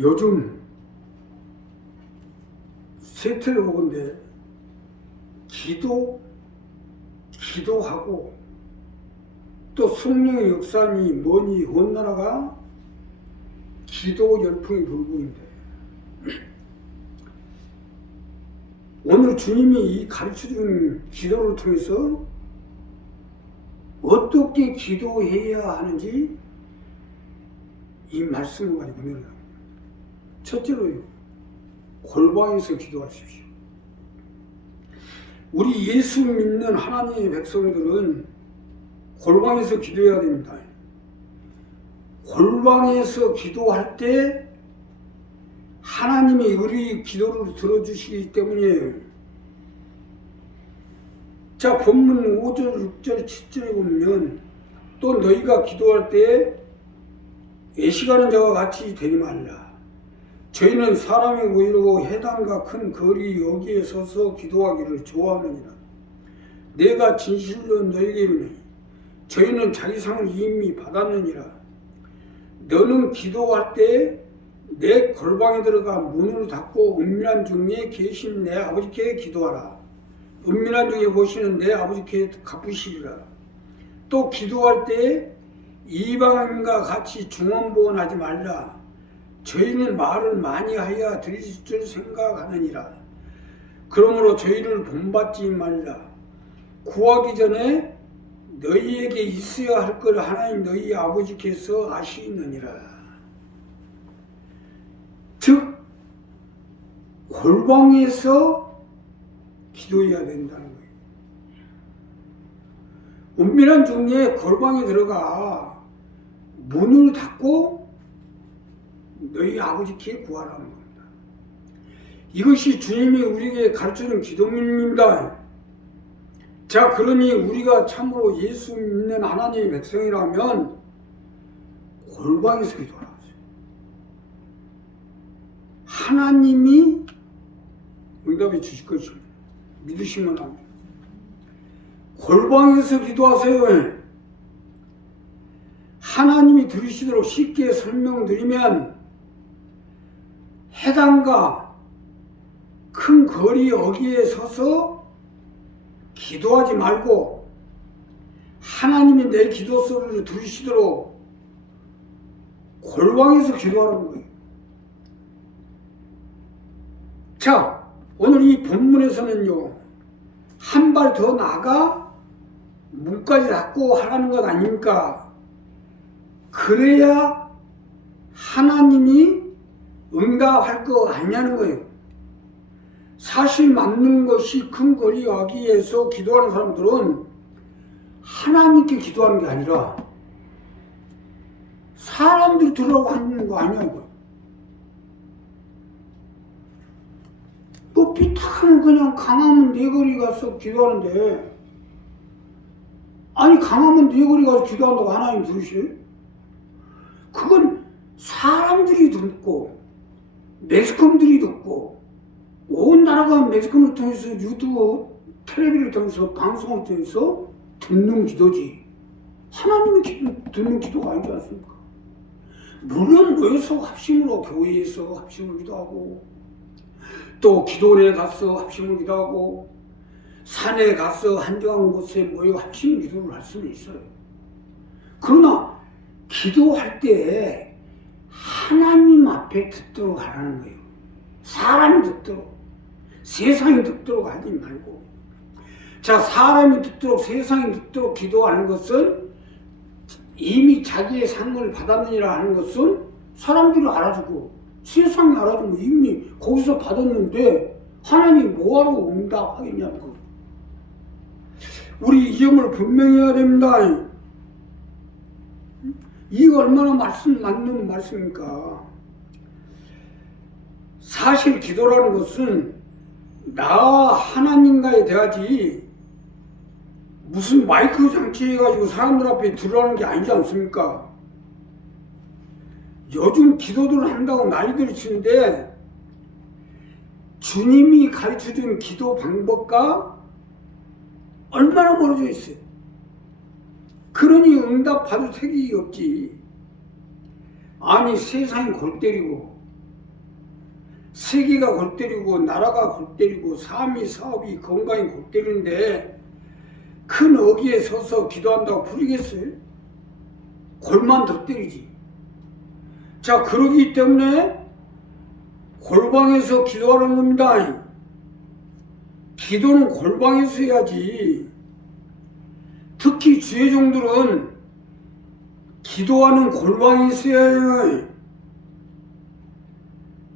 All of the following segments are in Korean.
요즘 세태를 보건데 기도, 기도하고 또 성령의 역사니 뭐니 온 나라가 기도 열풍이 불고 있는데 오늘 주님이 이 가르쳐준 기도를 통해서 어떻게 기도해야 하는지 이 말씀을 가지고 내려요. 첫째로요, 골방에서 기도하십시오. 우리 예수 믿는 하나님의 백성들은 골방에서 기도해야 됩니다. 골방에서 기도할 때 하나님이 우리 기도를 들어주시기 때문에 자 본문 5절, 6절, 7절에 보면 또 너희가 기도할 때 애시가는 자와 같이 되지 말라. 저희는 사람의 모이고 해당과 큰 거리 여기에 서서 기도하기를 좋아하느니라. 내가 진실로 너희에게 이르니 저희는 자기 상을 이미 받았느니라. 너는 기도할 때 내 골방에 들어가 문을 닫고 은밀한 중에 계신 내 아버지께 기도하라. 은밀한 중에 보시는 내 아버지께 갚으시리라. 또 기도할 때 이방인과 같이 중언부언하지 말라. 저희는 말을 많이 하여 드릴 줄 생각하느니라. 그러므로 저희를 본받지 말라. 구하기 전에 너희에게 있어야 할 걸 하나님 너희 아버지께서 아시느니라. 즉 골방에서 기도해야 된다는 거예요. 은밀한 중에 골방에 들어가 문을 닫고 너희 아버지께 구하라는 겁니다. 이것이 주님이 우리에게 가르쳐준 기도입니다. 자, 그러니 우리가 참으로 예수 믿는 하나님의 백성이라면 골방에서 기도하라. 하나님이 응답해 주실 것입니다. 믿으시면 합니다. 골방에서 기도하세요. 하나님이 들으시도록 쉽게 설명드리면 해당과 큰 거리 여기에 서서 기도하지 말고 하나님이 내 기도 소리를 들으시도록 골방에서 기도하라는 거예요. 자, 오늘 이 본문에서는요, 한 발 더 나가 문까지 닫고 하라는 것 아닙니까? 그래야 하나님이 응답할 거 아니냐는 거예요. 사실 맞는 것이 큰 거리 여기에서 기도하는 사람들은 하나님께 기도하는 게 아니라 사람들이 들으라고 하는 거 아니야, 이거. 뭐 삐딱하면 그냥 강화문 네거리 가서 기도하는데 아니 강화문 네거리 가서 기도한다고 하나님 들으실? 그건 사람들이 듣고 매스컴들이 듣고 온 나라가 매스컴을 통해서 유튜브 텔레비를 통해서 방송을 통해서 듣는 기도지 하나님의 기도, 듣는 기도가 아니지 않습니까? 물론 모여서 합심으로 교회에서 합심을 기도하고 또 기도원에 가서 합심을 기도하고 산에 가서 한정한 곳에 모여 합심 기도를 할 수는 있어요. 그러나 기도할 때 하나님 앞에 듣도록 하라는 거예요. 사람이 듣도록 세상이 듣도록 하지 말고 자 사람이 듣도록 세상이 듣도록 기도하는 것은 이미 자기의 상을 받았느니라 하는 것은 사람들이 알아주고 세상이 알아주면 이미 거기서 받았는데 하나님 뭐하러 응답하겠냐고. 우리 이 점을 분명히 해야 됩니다. 이거 얼마나 말씀 맞는 말씀입니까? 사실 기도라는 것은 나와 하나님과의 대화지 무슨 마이크 장치 해가지고 사람들 앞에 들어가는 게 아니지 않습니까? 요즘 기도들 한다고 난리들 치는데 주님이 가르쳐준 기도 방법과 얼마나 멀어져 있어요. 그러니 응답 받을 택이 없지. 아니 세상이 골 때리고 세계가 골 때리고 나라가 골 때리고 삶이 사업이 건강이 골 때리는데 큰 어기에 서서 기도한다고 부르겠어요? 골만 더 때리지. 자, 그러기 때문에 골방에서 기도하는 겁니다. 기도는 골방에서 해야지. 특히 주의 종들은 기도하는 골방이 해요.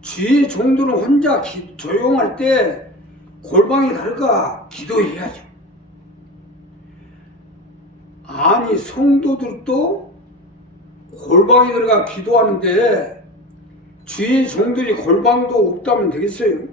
주의 종들은 혼자 기- 조용할 때 골방이 다를까 기도해야죠. 아니 성도들도 골방에 들어가 기도하는데 주의 종들이 골방도 없다면 되겠어요?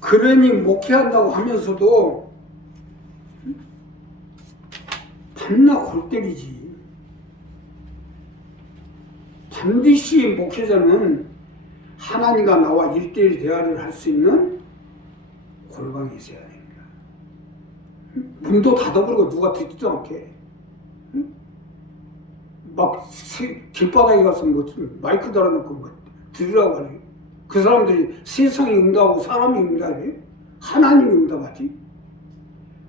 그러니 목회한다고 하면서도 밤낮 골 때리지. 반드시 목회자는 하나님과 나와 일대일 대화를 할 수 있는 골방이 있어야 됩니다. 문도 닫아버리고 누가 듣지도 않게. 응? 막 세- 길바닥에 가서 뭐 마이크 달아놓고 뭐 들으라고 하지. 그 사람들이 세상이 응답하고 사람이 응답해? 하나님이 응답하지.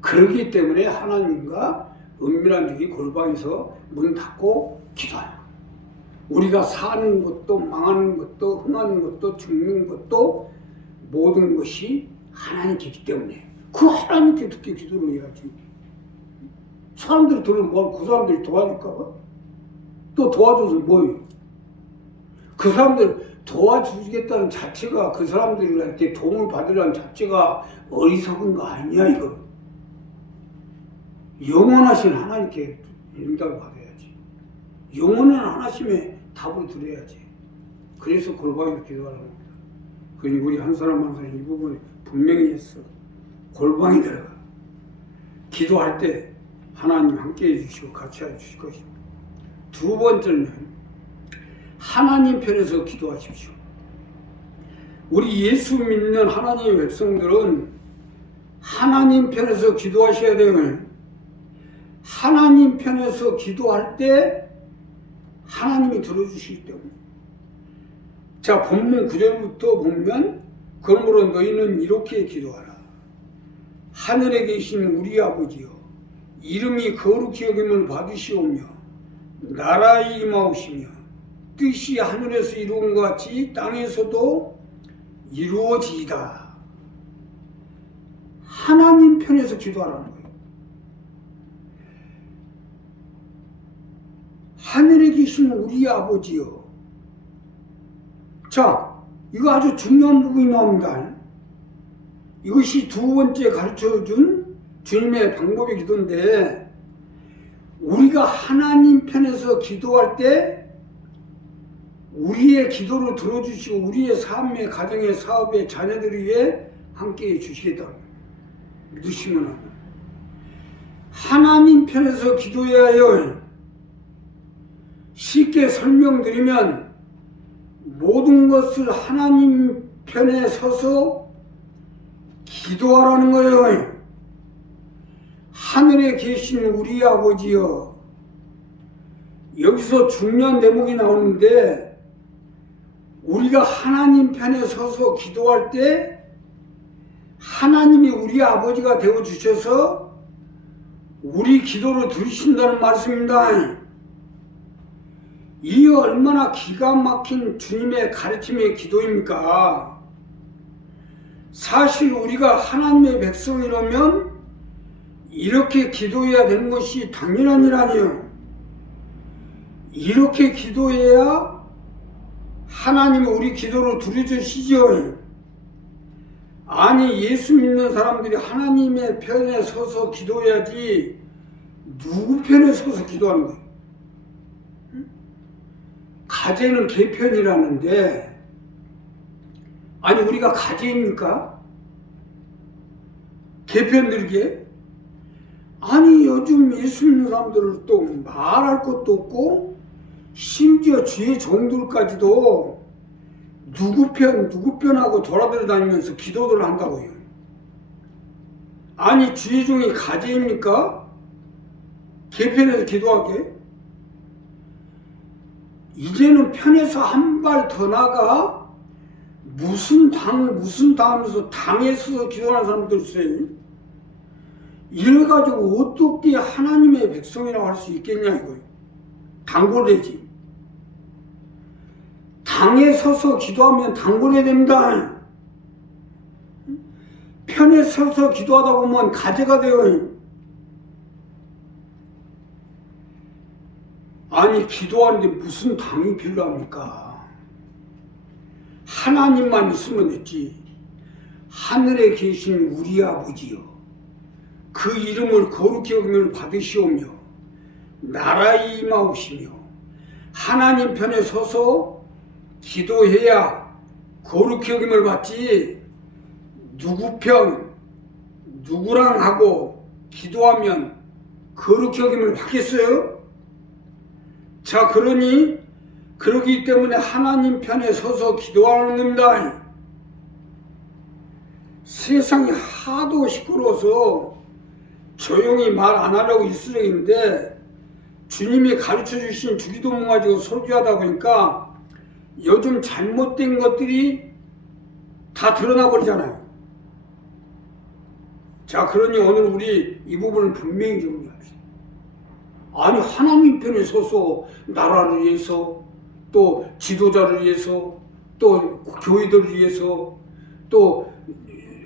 그러기 때문에 하나님과 은밀한 적이 골방에서 문 닫고 기도하라. 우리가 사는 것도 망하는 것도 흥하는 것도 죽는 것도 모든 것이 하나님께 있기 때문에 그 하나님께 듣게 기도를 해야지. 사람들이 들으면 뭘그 사람들이 도와줄까 봐? 또 도와줘서 뭐예요? 그 사람들 도와주겠다는 자체가 그 사람들한테 도움을 받으라는 자체가 어리석은 거 아니야 이거. 영원하신 하나님께 응답을 받아야지. 영원한 하나님의 답을 들어야지. 그래서 골방에서 기도하는 겁니다. 그러니 우리 한 사람 한 사람 이 부분에 분명히 했어. 골방에 들어가. 기도할 때 하나님 함께 해주시고 같이 해주실 것입니다. 두 번째는 하나님 편에서 기도하십시오. 우리 예수 믿는 하나님의 백성들은 하나님 편에서 기도하셔야 돼요. 하나님 편에서 기도할 때 하나님이 들어주시기 때문에. 자, 본문 9절부터 보면, 그러므로 너희는 이렇게 기도하라. 하늘에 계신 우리 아버지여, 이름이 거룩히 여김을 받으시오며, 나라의 임하오시며, 뜻이 하늘에서 이루은 것 같이 땅에서도 이루어지이다. 하나님 편에서 기도하라는 거예요. 하늘에 계신 우리 아버지요. 자, 이거 아주 중요한 부분이 나옵니다. 이것이 두 번째 가르쳐 준 주님의 방법의 기도인데, 우리가 하나님 편에서 기도할 때, 우리의 기도를 들어주시고, 우리의 삶의, 가정의, 사업의, 자녀들을 위해 함께 해 주시겠다. 믿으시면. 하나님 편에서 기도해야 해요. 쉽게 설명드리면 모든 것을 하나님 편에 서서 기도하라는 거예요. 하늘에 계신 우리 아버지여. 여기서 중요한 대목이 나오는데 우리가 하나님 편에 서서 기도할 때 하나님이 우리 아버지가 되어 주셔서 우리 기도를 들으신다는 말씀입니다. 이 얼마나 기가 막힌 주님의 가르침의 기도입니까? 사실 우리가 하나님의 백성이라면 이렇게 기도해야 되는 것이 당연한 일 아니에요. 이렇게 기도해야 하나님이 우리 기도를 들어주시죠. 아니 예수 믿는 사람들이 하나님의 편에 서서 기도해야지 누구 편에 서서 기도하는 거예요? 가재는 개편이라는데 아니 우리가 가재입니까? 개편 들게? 아니 요즘 예수 믿는 사람들은 또 말할 것도 없고 심지어 주의 종들까지도 누구 편 누구 편하고 돌아들어 다니면서 기도를 한다고요. 아니 주의 종이 가재입니까? 개편에서 기도하게? 이제는 편에서 한 발 더 나가 무슨 당 무슨 당하면서 당에 서서 기도하는 사람들 있어요. 이래 가지고 어떻게 하나님의 백성이라고 할 수 있겠냐 이거예요. 당골되지. 당에 서서 기도하면 당골해야 됩니다. 편에 서서 기도하다 보면 가재가 되어요. 아니 기도하는데 무슨 당이 필요합니까? 하나님만 있으면 됐지. 하늘에 계신 우리 아버지여 그 이름을 거룩히 여김을 받으시오며 나라에 임하오시며 하나님 편에 서서 기도해야 거룩히 여김을 받지 누구 편 누구랑 하고 기도하면 거룩히 여김을 받겠어요? 자, 그러니 그러기 때문에 하나님 편에 서서 기도하는 겁니다. 세상이 하도 시끄러워서 조용히 말 안 하려고 있으려는데 주님이 가르쳐 주신 주기도문 가지고 설교하다 보니까 요즘 잘못된 것들이 다 드러나 버리잖아요. 자, 그러니 오늘 우리 이 부분을 분명히 정리합시다. 아니 하나님 편에 서서 나라를 위해서 또 지도자를 위해서 또 교회들을 위해서 또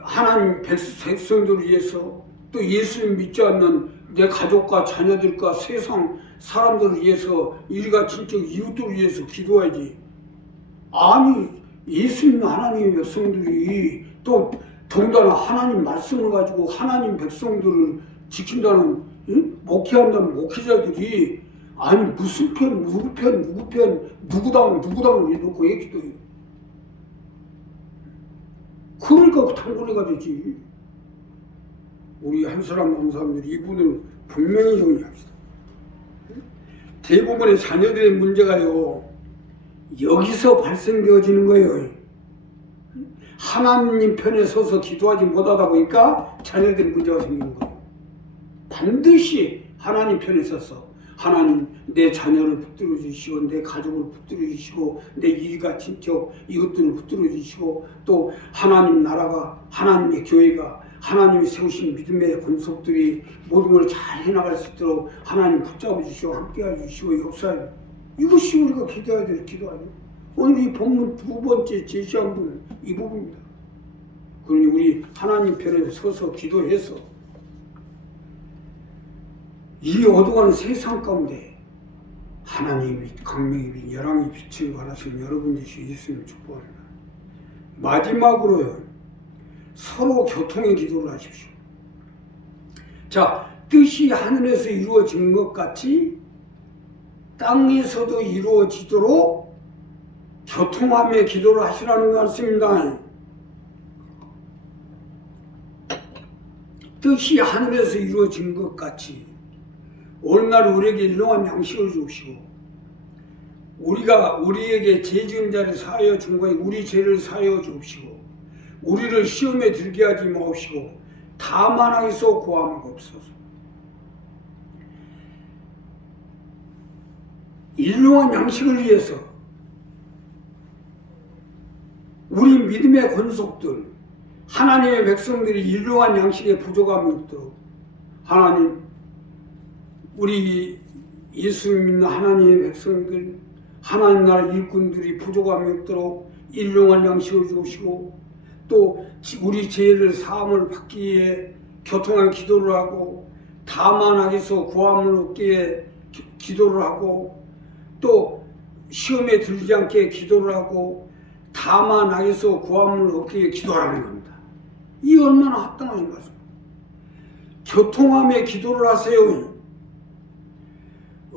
하나님 백성들을 위해서 또 예수님 믿지 않는 내 가족과 자녀들과 세상 사람들을 위해서 일가 친척 이웃들을 위해서 기도해야지. 아니 예수님 하나님의 백성들이 또 더군다나 하나님 말씀을 가지고 하나님 백성들을 지킨다는 응? 목회한다는 목회자들이. 아니 무슨 편 누구 편 누구 편 누구 당 누구 당을 해놓고 얘기도 해요. 그러니까 그 당군이가 되지. 우리 한 사람 한 사람들이 이분을 분명히 정리합시다. 대부분의 자녀들의 문제가요 여기서 발생되어지는 거예요. 하나님 편에 서서 기도하지 못하다 보니까 자녀들이 문제가 생기는 거예요 반드시 하나님 편에 서서 하나님 내 자녀를 붙들어 주시고 내 가족을 붙들어 주시고 내 일가 친척 이것들을 붙들어 주시고 또 하나님 나라가 하나님의 교회가 하나님이 세우신 믿음의 권속들이 모든 걸 잘 해나갈 수 있도록 하나님 붙잡아 주시고 함께해 주시고 역사해 이것이 우리가 기도해야 될 기도 아니에요 오늘 이 본문 두 번째 제시한 부분 이 부분입니다. 그러니 우리 하나님 편에 서서 기도해서 이 어두운 세상 가운데 하나님이 강명이 빛, 열왕이 빛을 발하신 여러분 되시 예수님 축복합니다. 마지막으로요. 서로 교통의 기도를 하십시오. 자, 뜻이 하늘에서 이루어진 것 같이 땅에서도 이루어지도록 교통함의 기도를 하시라는 말씀입니다. 뜻이 하늘에서 이루어진 것 같이 오늘날 우리에게 일용한 양식을 주시고 우리가 우리에게 죄 지은 자를 사하여 준 거니 우리 죄를 사하여 주시고 우리를 시험에 들게 하지 마옵시고 다만 하에서 구함을 없소서. 일용한 양식을 위해서 우리 믿음의 권속들 하나님의 백성들이 일용한 양식에 부족함이 없도록 하나님 우리 예수 믿는 하나님의 백성들, 하나님 나라 일꾼들이 부족함이 없도록 일용한 양식을 주시고 또 우리 죄를 사함을 받기에 교통한 기도를 하고 다만하게서 구함을 얻기에 기도를 하고 또 시험에 들지 않게 기도를 하고 다만하게서 구함을 얻기에 기도하는 겁니다. 이 얼마나 합당하신 것입니까? 교통함에 기도를 하세요.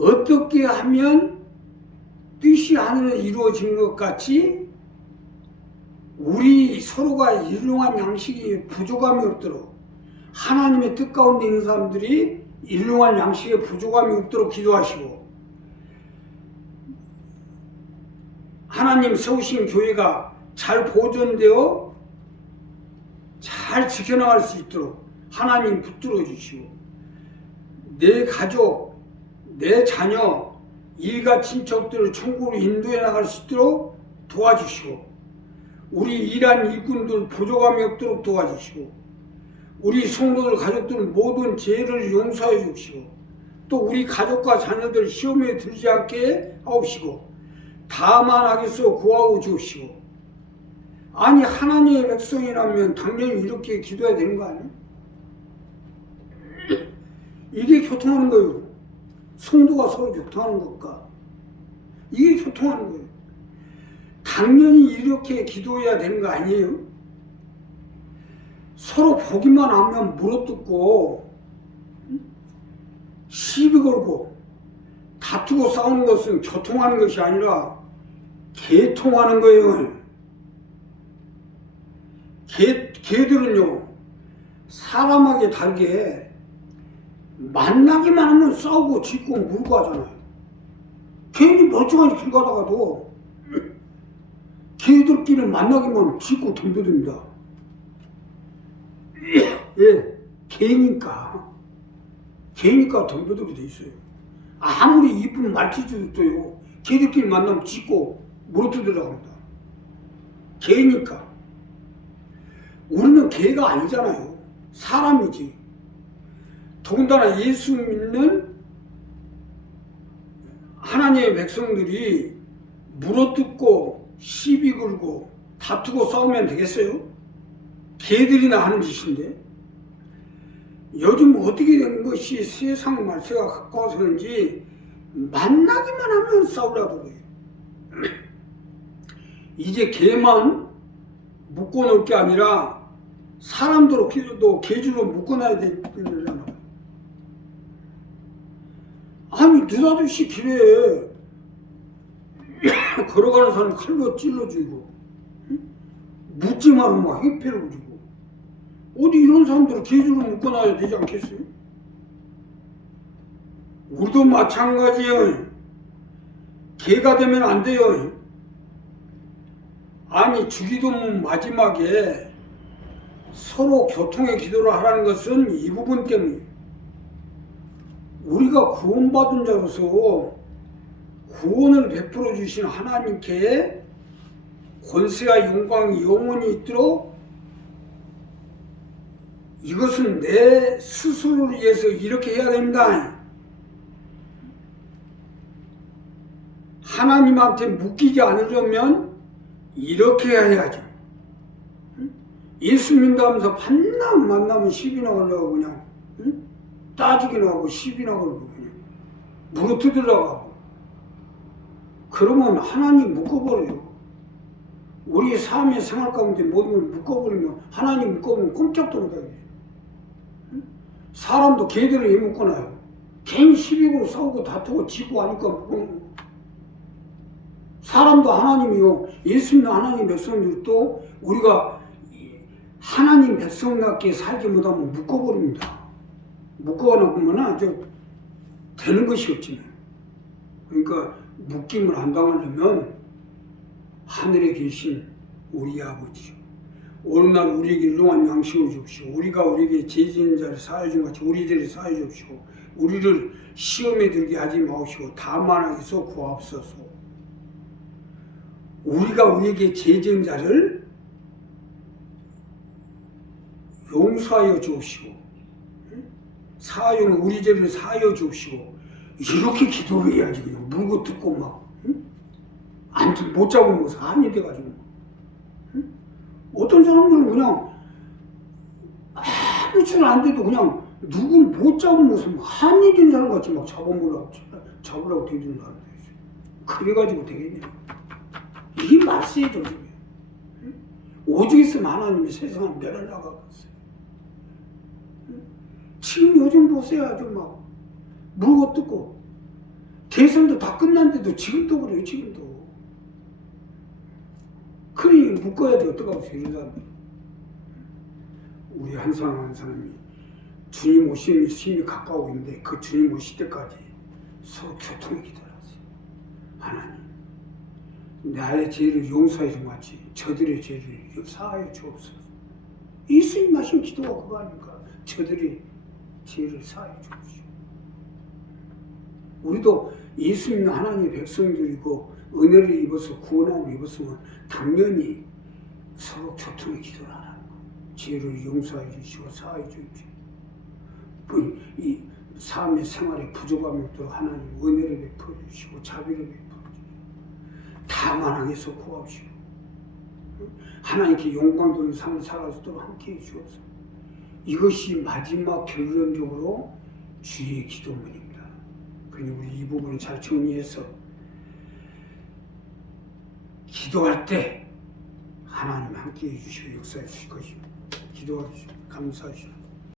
어떻게 하면 뜻이 하늘에 이루어진 것 같이 우리 서로가 일용한 양식이 부족함이 없도록 하나님의 뜻 가운데 있는 사람들이 일용한 양식에 부족함이 없도록 기도하시고 하나님 세우신 교회가 잘 보존되어 잘 지켜나갈 수 있도록 하나님 붙들어 주시고 내 가족 내 자녀 일가 친척들을 천국으로 인도해 나갈 수 있도록 도와주시고 우리 일한 일꾼들 부족함이 없도록 도와주시고 우리 성도들 가족들 모든 죄를 용서해 주시고 또 우리 가족과 자녀들 시험에 들지 않게 하옵시고 다만 하겠소 구하고 주시고 아니 하나님의 백성이라면 당연히 이렇게 기도해야 되는 거 아니에요? 이게 교통하는 거예요. 성도가 서로 교통하는 것과 이게 교통하는 거예요. 당연히 이렇게 기도해야 되는 거 아니에요? 서로 보기만 하면 물어뜯고 시비 걸고 다투고 싸우는 것은 교통하는 것이 아니라 개통하는 거예요. 개, 개들은요, 사람하게 다르게 만나기만 하면 싸우고 짖고 물고 하잖아요. 괜히 멀쩡하게 길 가다가도 개들끼리 만나기만 짖고 덤벼듭니다. 예, 개니까. 개니까 덤벼들게 돼 있어요. 아무리 이쁜 말티즈도요, 개들끼리 만나면 짖고 물어뜯 들어갑니다. 개니까. 우리는 개가 아니잖아요. 사람이지. 더군다나 예수 믿는 하나님의 백성들이 물어뜯고 시비 걸고 다투고 싸우면 되겠어요? 개들이나 하는 짓인데 요즘 어떻게 된 것이 세상 말세가 가까워서 그런지 만나기만 하면 싸우려고 그래요. 이제 개만 묶어놓을 게 아니라 사람들도 개도 개주로 묶어놔야 되잖아. 아니 느닷없이 길에 걸어가는 사람 칼로 찔러주고 응? 묻지 말고 막 회피를 부리고 어디 이런 사람들을 개주로 묶어놔야 되지 않겠어요? 우리도 마찬가지예요. 개가 되면 안 돼요. 아니 주기도문 마지막에 서로 교통의 기도를 하라는 것은 이 부분 때문이에요. 우리가 구원받은 자로서 구원을 베풀어 주신 하나님께 권세와 영광이 영원히 있도록 이것은 내 스스로를 위해서 이렇게 해야 됩니다. 하나님한테 묶이지 않으려면 이렇게 해야죠. 예수 믿다면서 만나면 만나면 시비나 걸려고 그냥 응? 따지기나 하고 시비나 걸고 그냥 물어 뜯으려고 하고 그러면 하나님 묶어버려요. 우리 삶의 생활 가운데 모든 걸 묶어버리면 하나님 묶어보면 꼼짝도 못하게 응? 사람도 개들을 왜 묶어놔요? 괜히 시비고 싸우고 다투고 지고 하니까 묶어놓는 거 사람도 하나님이요. 예수 믿는 하나님 백성들도 우리가 하나님 백성답게 살지 못하면 묶어버립니다. 묶어놓으면 아주 되는 것이 없지. 그러니까 묶임을 안 당하려면 하늘에 계신 우리 아버지 오늘 날 우리에게 일용한 양식을 줍시오. 우리가 우리에게 죄진 자를 사해 준 같이 우리들을 사해 줍시오. 우리를 시험에 들게 하지 마옵시고 다만 하게서 구하옵소서. 우리가 우리에게 죄진 자를 용서하여 주옵시고 사하여 우리 죄를 사하여 주옵시고 이렇게 기도를 해야지 그냥 물고 뜯고 막 응? 안, 못 잡으면 한이 돼가지고 응? 어떤 사람들은 그냥 아무 짓안 돼도 그냥 누굴 못 잡으면서 한이 된 사람 같이 막 잡아먹으려고 잡으려고 되든다는 거지 그래가지고 되겠냐 이게 말세의 조짐이에요 응? 오죽 있으면 하나님이 세상을 내려나가고 있어요 지금 요즘 보세요. 아주 막 물고 뜯고. 대선도 다 끝났는데도 지금도 그래요 지금도 그러니 묶어야 돼 어떡하겠어요 이런 사람들 우리 한 사람 한 사람이 주님 오심이 심히 가까우고 있는데 그 주님 오실 때까지 서로 교통의 기도를 하세요. 하나님 나의 죄를 용서해 준 같이 저들의 죄를 사하여 주옵소서. 예수님 하신 기도가 그거 아닙니까? 저들이 죄를 사해 주십시오. 우리도 예수 믿는 하나님의 백성들이고 은혜를 입어서 구원함을 입었으면 당연히 서로 교통의 기도를 하라는 거. 죄를 용서해 주시고 사해 그이 삶의 생활에 부족함이 없도록 하나님 은혜를 베풀어 주시고 자비를 베풀어 주시고 다 만항해서 구하시고 하나님께 영광 돌리는 삶을 살아서도록 함께 해 주옵소서. 이것이 마지막 결론적으로 주의 기도문입니다. 그러니 우리 이 부분을 잘 정리해서 기도할 때 하나님 함께 해주시고 역사해 주실 것입니다. 기도하시고 감사하시고